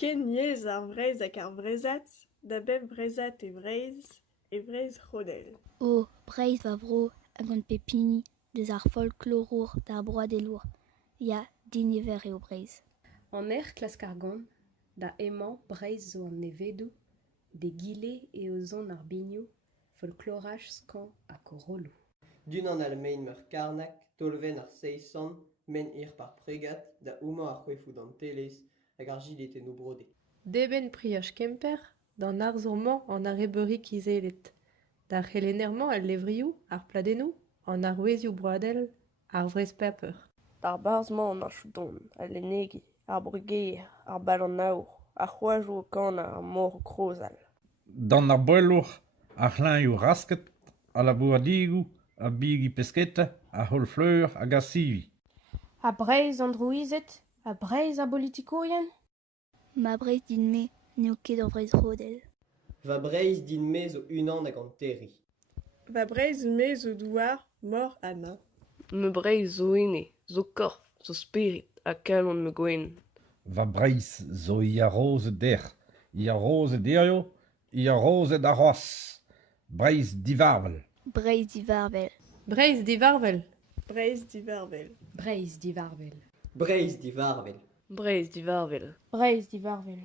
Ken yez ar vrez hag ar vrezad, da bep vrezad e vrez c'hodel. O, Breizh va vro hag an pepini deus ar folklorour d'ar broadelour. Ya, diniver eo Breizh. An klask ar gant, da emañ Breizh zo an nevedou, de gile eo zon ar bignoù, folkloraj skañ ha korolou. Dun an almein meur karnak, tolven ar seizhan, men ir par pregat, da ouma ar c'hwefou d'an telez, hag ar jilet en o brode. Deben priaj kemper, d'an arzurman an arreberik izelet. Da c'helenerman al levrioù, ar pladennoù, an arwezioù broadel, ar vrez paper. D'ar barzman ar choudon, al lenegi, ar brugeier, ar bal an aour, ar c'hoazhou o kana ar mor o krozal. Dan ar boelour, ar c'hlañioù rasket, a labouadigou, a bigi pesketa, a holfleur hag a sivi. A Breizh an drouizet, a Breizh a politikourien. Ma Breizh din me, neo ket an vrez c'hodel. Va Breizh din me zo unan hag an terri. Va Breizh me zo douar mor ana. Me Breizh zo ene, zo korf, zo spirit, a kalon me gwen. Va Breizh zo i a rose der. I a rose derio, i a rose da c'hoaz. Breizh divarvel. Breizh di varvel. Breizh di varvel. Breizh di varvel. Breizh di varvel. Breizh di varvel. Breizh di varvel. Breizh di varvel.